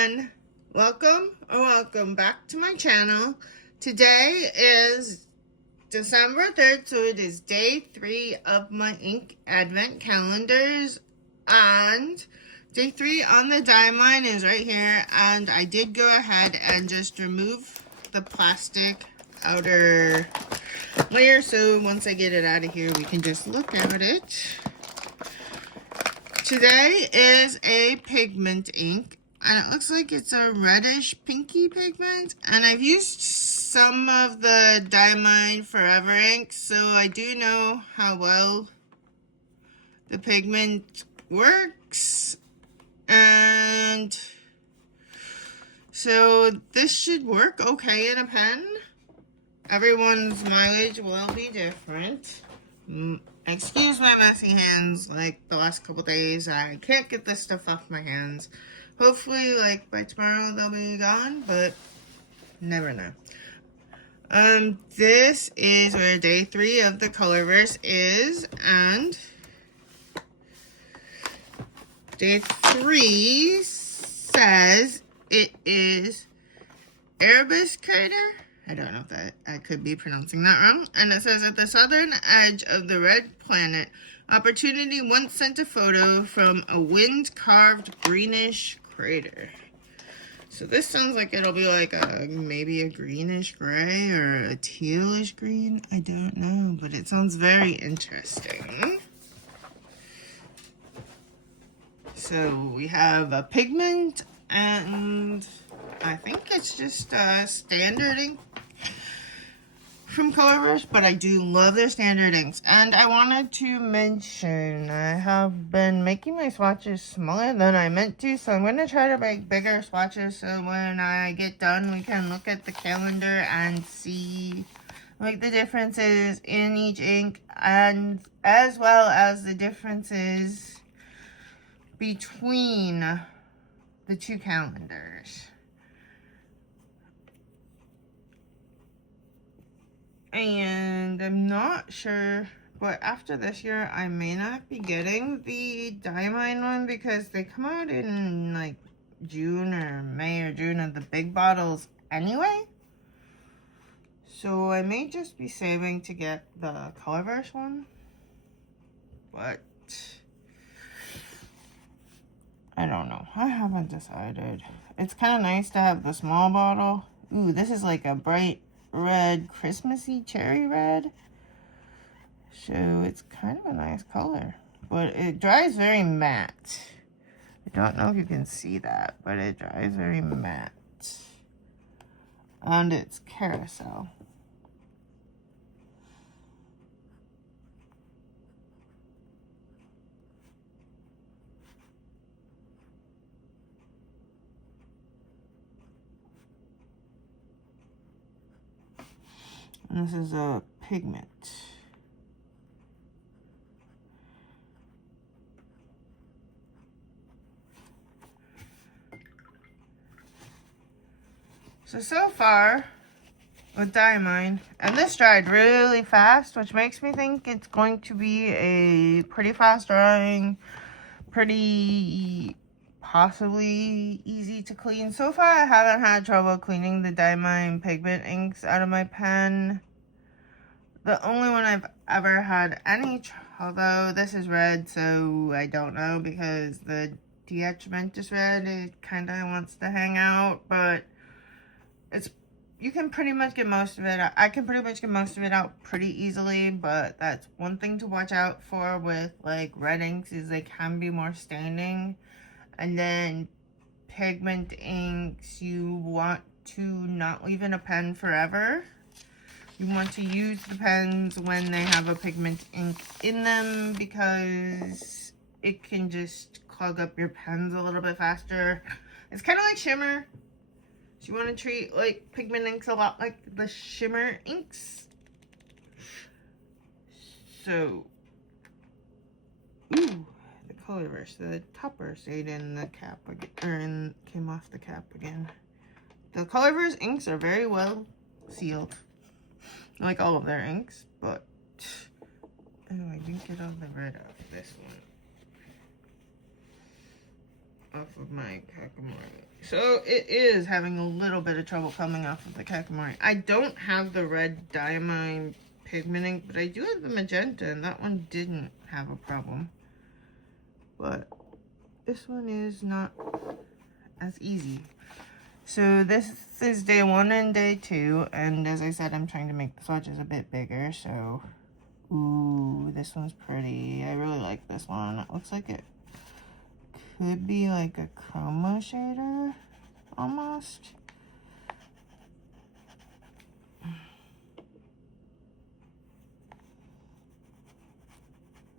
everyone, welcome back to my channel. Today is December 3rd, so it is day 3 of my ink advent calendars, and day 3 on the Diamine is right here, and I did go ahead and just remove the plastic outer layer, so once I get it out of here we can just look at it. Today is a pigment ink, and it looks like it's a reddish pinky pigment, and I've used some of the Diamine Forever ink, so I do know how well the pigment works, and so this should work okay in a pen. Everyone's mileage will be different. Excuse my messy hands, like the last couple days. I can't get this stuff off my hands. Hopefully, like, by tomorrow they'll be gone, but never know. This is where day 3 of the Colorverse is, and day 3 says it is Erebus Crater. I don't know if I could be pronouncing that wrong. And it says, at the southern edge of the red planet, Opportunity once sent a photo from a wind-carved greenish crater. So this sounds like it'll be like maybe a greenish gray or a tealish green. I don't know, but it sounds very interesting. So we have a pigment, and I think it's just standard ink from Colorverse, but I do love their standard inks. And I wanted to mention, I have been making my swatches smaller than I meant to, so I'm going to try to make bigger swatches so when I get done we can look at the calendar and see like the differences in each ink, and as well as the differences between the two calendars. And I'm not sure, but after this year I may not be getting the Diamine one because they come out in like June or May or June of the big bottles anyway. So I may just be saving to get the Colorverse one, but I don't know. I haven't decided. It's kind of nice to have the small bottle. Ooh, this is like a bright red, Christmassy cherry red. So it's kind of a nice color, but it dries very matte. I don't know if you can see that, but it dries very matte. And it's carousel. And this is a pigment. So far with Diamine, and this dried really fast, which makes me think it's going to be a pretty fast drying, pretty possibly easy to clean. So far I haven't had trouble cleaning the Diamine pigment inks out of my pen. The only one I've ever had any although this is red, so I don't know, because the DH is red, it kind of wants to hang out, but you can pretty much get most of it out. I can pretty much get most of it out pretty easily, but that's one thing to watch out for with like red inks, is they can be more staining. And then pigment inks, you want to not leave in a pen forever. You want to use the pens when they have a pigment ink in them, because it can just clog up your pens a little bit faster. It's kind of like shimmer. So you want to treat like pigment inks a lot like the shimmer inks. So, ooh, the Colorverse, the topper stayed in the cap again, or came off the cap again. The Colorverse inks are very well sealed, like all of their inks, but oh, I didn't get all the red off this one, off of my Kakamora. So it is having a little bit of trouble coming off of the Kakimori. I don't have the red diamine pigment ink, but I do have the magenta, and that one didn't have a problem. But this one is not as easy. So this is day 1 and day 2, and as I said, I'm trying to make the swatches a bit bigger, so... Ooh, this one's pretty. I really like this one. It looks like it could be like a chroma shader, almost.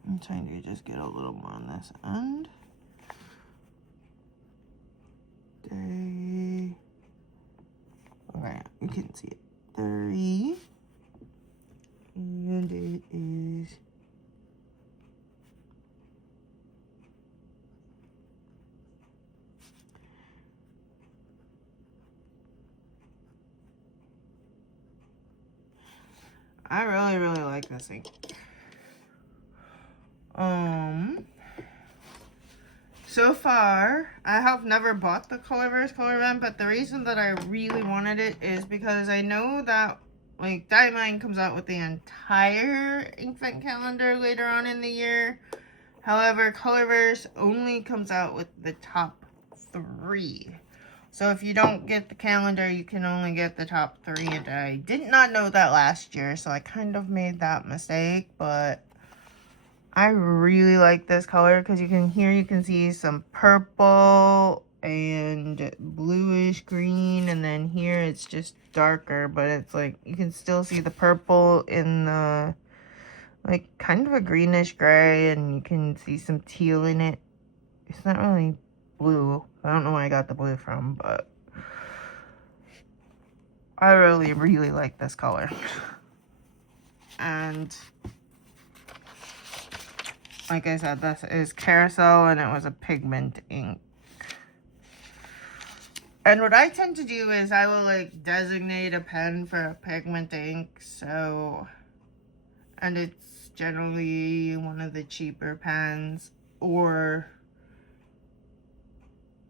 I'm trying to just get a little more on this end. Okay, you can see it. 3. And it is... I really like this ink. So far, I have never bought the Colorverse Color Pen, but the reason that I really wanted it is because I know that, like, Diamine comes out with the entire Inkvent calendar later on in the year. However, Colorverse only comes out with the top 3. So if you don't get the calendar, you can only get the top 3, and I did not know that last year, so I kind of made that mistake, but I really like this color because you can see some purple and bluish green, and then here it's just darker, but it's like you can still see the purple in the like kind of a greenish gray, and you can see some teal in it. It's not really blue. I don't know where I got the blue from, but I really like this color. And like I said, this is Carousel, and it was a pigment ink. And what I tend to do is I will like designate a pen for a pigment ink, so, and it's generally one of the cheaper pens, or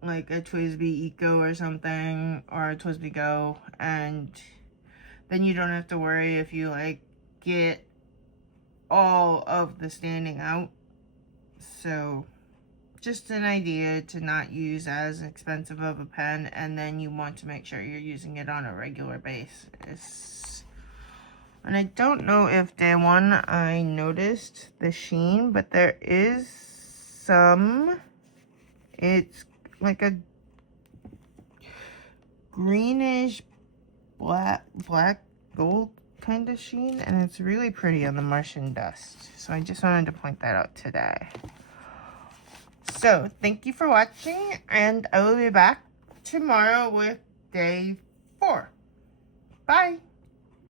like a TWSBI Eco or something, or a TWSBI Go, and then you don't have to worry if you like get all of the standing out. So just an idea to not use as expensive of a pen, and then you want to make sure you're using it on a regular basis. And I don't know if day 1 I noticed the sheen, but there is some. It's like a greenish black gold kind of sheen, and it's really pretty on the Martian Dust. So I just wanted to point that out today. So thank you for watching, and I will be back tomorrow with day 4. Bye.